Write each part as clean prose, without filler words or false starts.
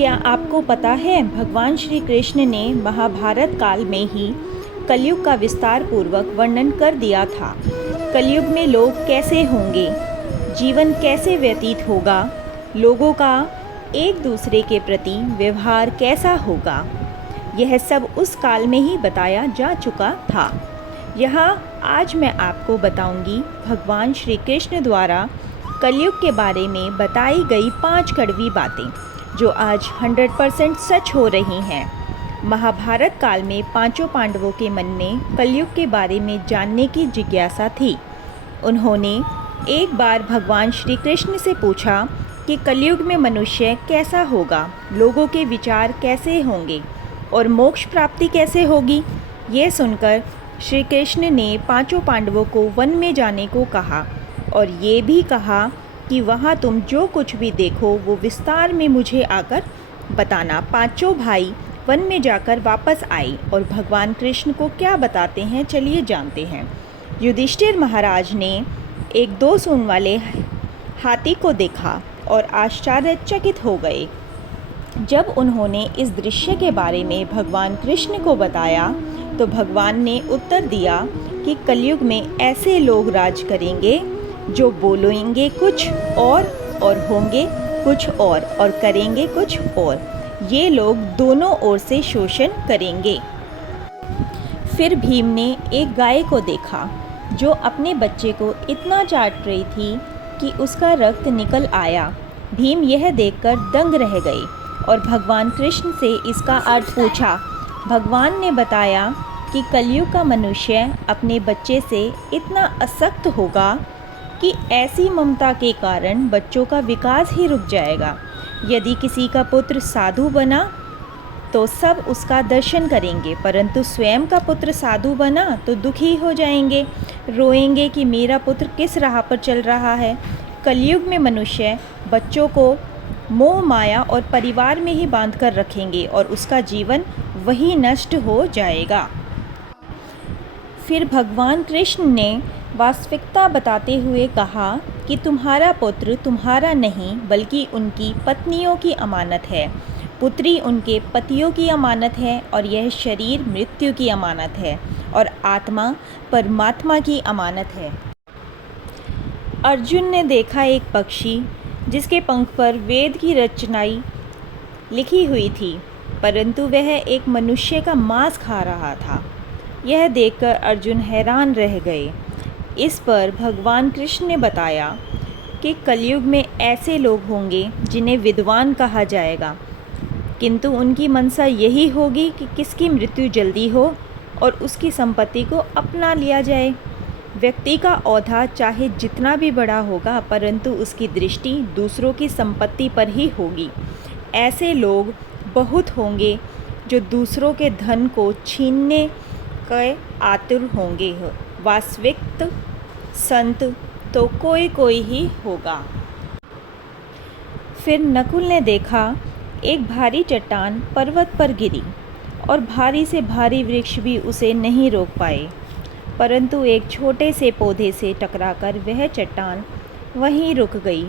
क्या आपको पता है भगवान श्री कृष्ण ने महाभारत काल में ही कलयुग का विस्तार पूर्वक वर्णन कर दिया था। कलयुग में लोग कैसे होंगे, जीवन कैसे व्यतीत होगा, लोगों का एक दूसरे के प्रति व्यवहार कैसा होगा, यह सब उस काल में ही बताया जा चुका था। यहाँ आज मैं आपको बताऊंगी भगवान श्री कृष्ण द्वारा कलयुग के बारे में बताई गई 5 कड़वी बातें जो आज 100% सच हो रही हैं। महाभारत काल में पांचों पांडवों के मन में कलयुग के बारे में जानने की जिज्ञासा थी। उन्होंने एक बार भगवान श्री कृष्ण से पूछा कि कलयुग में मनुष्य कैसा होगा, लोगों के विचार कैसे होंगे और मोक्ष प्राप्ति कैसे होगी। ये सुनकर श्री कृष्ण ने पांचों पांडवों को वन में जाने को कहा और ये भी कहा कि वहाँ तुम जो कुछ भी देखो वो विस्तार में मुझे आकर बताना। पांचों भाई वन में जाकर वापस आए और भगवान कृष्ण को क्या बताते हैं चलिए जानते हैं। युधिष्ठिर महाराज ने एक 2 सूंड वाले हाथी को देखा और आश्चर्यचकित हो गए। जब उन्होंने इस दृश्य के बारे में भगवान कृष्ण को बताया तो भगवान ने उत्तर दिया कि कलयुग में ऐसे लोग राज करेंगे जो बोलेंगे कुछ और होंगे कुछ और करेंगे कुछ और। ये लोग दोनों ओर से शोषण करेंगे। फिर भीम ने एक गाय को देखा जो अपने बच्चे को इतना चाट रही थी कि उसका रक्त निकल आया। भीम यह देखकर दंग रह गए और भगवान कृष्ण से इसका अर्थ पूछा। भगवान ने बताया कि कलयुग का मनुष्य अपने बच्चे से इतना असक्त होगा कि ऐसी ममता के कारण बच्चों का विकास ही रुक जाएगा। यदि किसी का पुत्र साधु बना तो सब उसका दर्शन करेंगे, परंतु स्वयं का पुत्र साधु बना तो दुखी हो जाएंगे, रोएंगे कि मेरा पुत्र किस राह पर चल रहा है। कलयुग में मनुष्य बच्चों को मोह माया और परिवार में ही बांध कर रखेंगे और उसका जीवन वही नष्ट हो जाएगा। फिर भगवान कृष्ण ने वास्तविकता बताते हुए कहा कि तुम्हारा पुत्र तुम्हारा नहीं बल्कि उनकी पत्नियों की अमानत है, पुत्री उनके पतियों की अमानत है और यह शरीर मृत्यु की अमानत है और आत्मा परमात्मा की अमानत है। अर्जुन ने देखा एक पक्षी जिसके पंख पर वेद की रचनाई लिखी हुई थी, परंतु वह एक मनुष्य का मांस खा रहा था। यह देखकर अर्जुन हैरान रह गए। इस पर भगवान कृष्ण ने बताया कि कलयुग में ऐसे लोग होंगे जिन्हें विद्वान कहा जाएगा, किंतु उनकी मनसा यही होगी कि किसकी मृत्यु जल्दी हो और उसकी संपत्ति को अपना लिया जाए। व्यक्ति का औधा चाहे जितना भी बड़ा होगा, परंतु उसकी दृष्टि दूसरों की संपत्ति पर ही होगी। ऐसे लोग बहुत होंगे जो दूसरों के धन को छीनने के आतुर होंगे। वास्तविक संत तो कोई ही होगा। फिर नकुल ने देखा एक भारी चट्टान पर्वत पर गिरी और भारी से भारी वृक्ष भी उसे नहीं रोक पाए, परंतु एक छोटे से पौधे से टकराकर वह चट्टान वहीं रुक गई।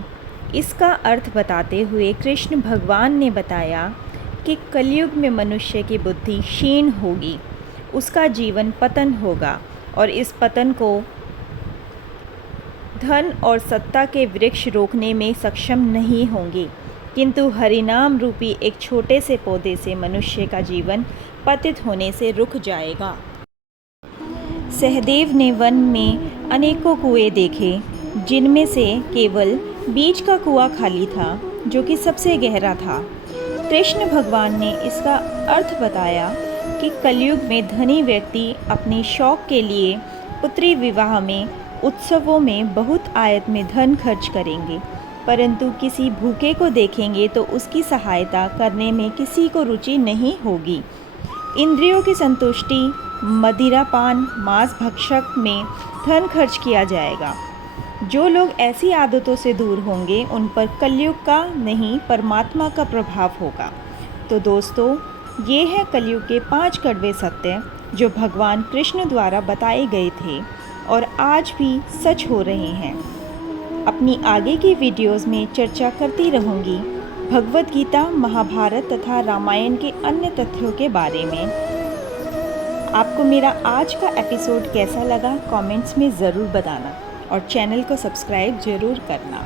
इसका अर्थ बताते हुए कृष्ण भगवान ने बताया कि कलयुग में मनुष्य की बुद्धि क्षीण होगी, उसका जीवन पतन होगा और इस पतन को धन और सत्ता के वृक्ष रोकने में सक्षम नहीं होंगे, किंतु हरिनाम रूपी एक छोटे से पौधे से मनुष्य का जीवन पतित होने से रुक जाएगा। सहदेव ने वन में अनेकों कुएं देखे, जिनमें से केवल बीच का कुआं खाली था जो कि सबसे गहरा था। कृष्ण भगवान ने इसका अर्थ बताया कि कलयुग में धनी व्यक्ति अपने शौक के लिए पुत्री विवाह में, उत्सवों में बहुत आयत में धन खर्च करेंगे, परंतु किसी भूखे को देखेंगे तो उसकी सहायता करने में किसी को रुचि नहीं होगी। इंद्रियों की संतुष्टि, मदिरापान, मांस भक्षक में धन खर्च किया जाएगा। जो लोग ऐसी आदतों से दूर होंगे उन पर कलयुग का नहीं परमात्मा का प्रभाव होगा। तो दोस्तों, ये है कलयुग के 5 कड़वे सत्य जो भगवान कृष्ण द्वारा बताए गए थे और आज भी सच हो रहे हैं। अपनी आगे की वीडियोस में चर्चा करती रहूँगी। भगवत गीता, महाभारत तथा रामायण के अन्य तथ्यों के बारे में। आपको मेरा आज का एपिसोड कैसा लगा कमेंट्स में ज़रूर बताना और चैनल को सब्सक्राइब ज़रूर करना।